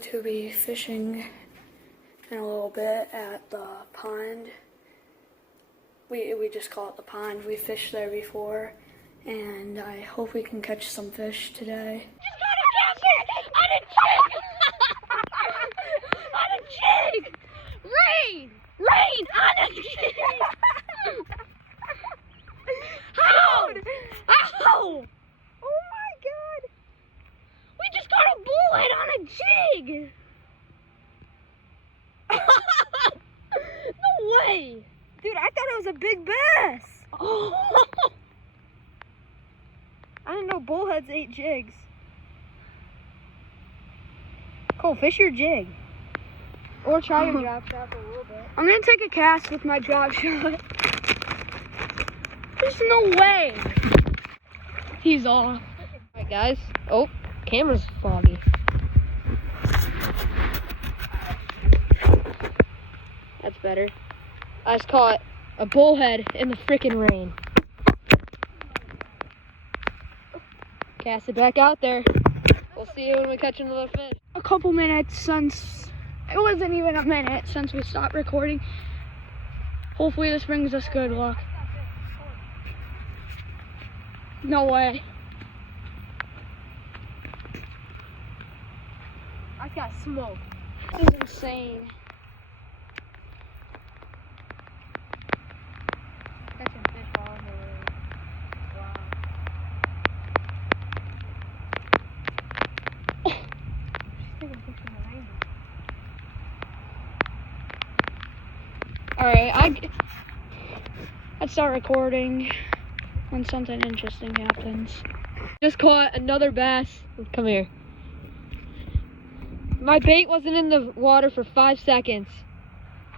To be fishing in a little bit at the pond. We just call it the pond. We fished there before, and I hope we can catch some fish today. Just got a catch on a jig! On a jig! Rain! Rain on a jig! How? How? Oh my god! We just got a bullet on a jig! No way! Dude, I thought it was a big bass. Oh. I didn't know bullheads ate jigs. Cole, fish your jig. Or try your drop shot a little bit. I'm gonna take a cast with my drop shot. There's no way. He's off. Alright guys. Oh, camera's foggy. That's better. I just caught a bullhead in the freaking rain. Cast it back out there. We'll see you when we catch another fish. A couple minutes since, it wasn't even a minute since we stopped recording. Hopefully this brings us good luck. No way. I got smoke. This is insane. Catching fish all over the way. Wow. She's taking a picture of the rainbow. Alright, I'd start recording when something interesting happens. Just caught another bass. Come here. My bait wasn't in the water for 5 seconds.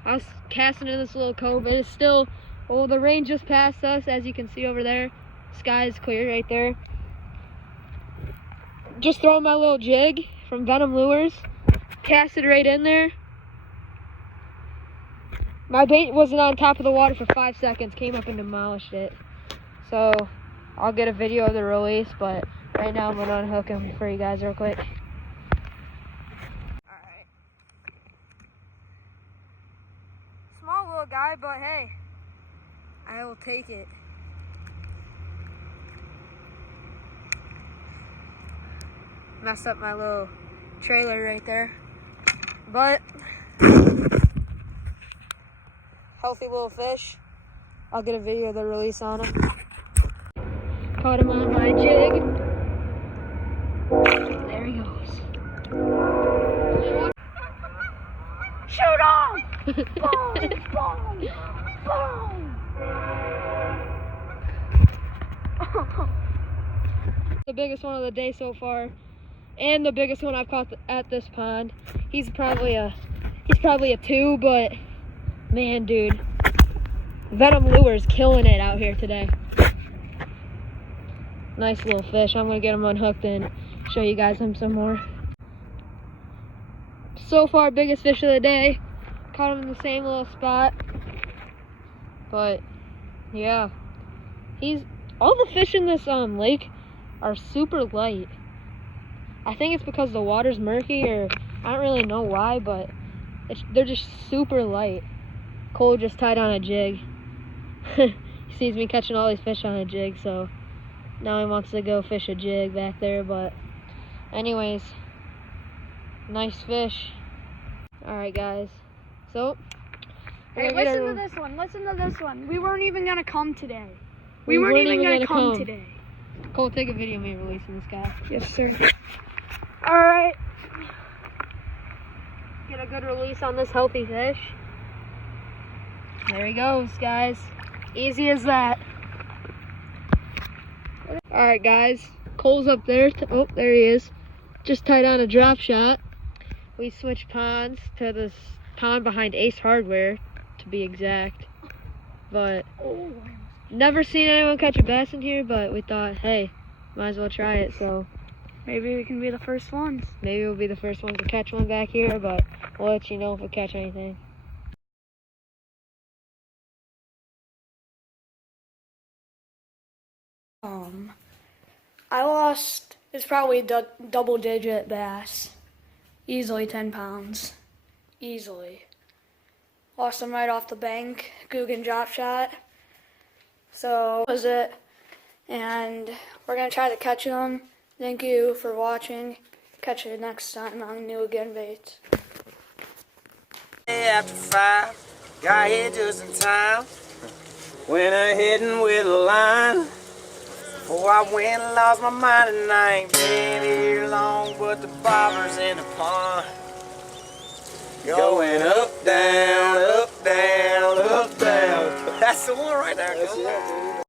I was casting in this little cove. It is still, oh, the rain just passed us, as you can see over there. Sky is clear right there. Just throwing my little jig from Venom Lures. Cast it right in there. My bait wasn't on top of the water for 5 seconds. Came up and demolished it. So, I'll get a video of the release, but right now I'm going to unhook him for you guys real quick. Alright. Small little guy, but hey, I will take it. Messed up my little trailer right there. But healthy little fish. I'll get a video of the release on him. Caught him on my jig. There he goes. Shoot him! Boom! Boom! Boom! The biggest one of the day so far, and the biggest one I've caught at this pond. He's probably a 2, but man, dude, Venom Lures killing it out here today. Nice little fish. I'm gonna get him unhooked and show you guys him some more. So far, biggest fish of the day. Caught him in the same little spot. But yeah, all the fish in this lake are super light. I think it's because the water's murky, or I don't really know why, but they're just super light. Cole just tied on a jig. He sees me catching all these fish on a jig, so now he wants to go fish a jig back there. But anyways, nice fish. Alright guys, so Hey, listen to this one. Listen to this one. We weren't even gonna come today. We weren't even gonna come today. Cole, take a video of me releasing this guy. Yes, sir. Alright. Get a good release on this healthy fish. There he goes, guys. Easy as that. Alright guys, Cole's up there. Oh, there he is. Just tied on a drop shot. We switched ponds to this pond behind Ace Hardware, to be exact. But never seen anyone catch a bass in here, but we thought, hey, might as well try it. So maybe we can be the first ones. maybe we'll be the first ones to catch one back here, but we'll let you know if we catch anything. I lost, it's probably a double-digit bass. Easily 10 pounds. Easily. Lost him right off the bank. Guggen drop shot. So that was it. And we're going to try to catch them. Thank you for watching. Catch you next time on New Again Baits. After 5, got here just in time. Went aheading with a line. Before I went and lost my mind, and I ain't been here long, but the bobber's in the pond. Going up, down, up, down, up, down. That's the one right there.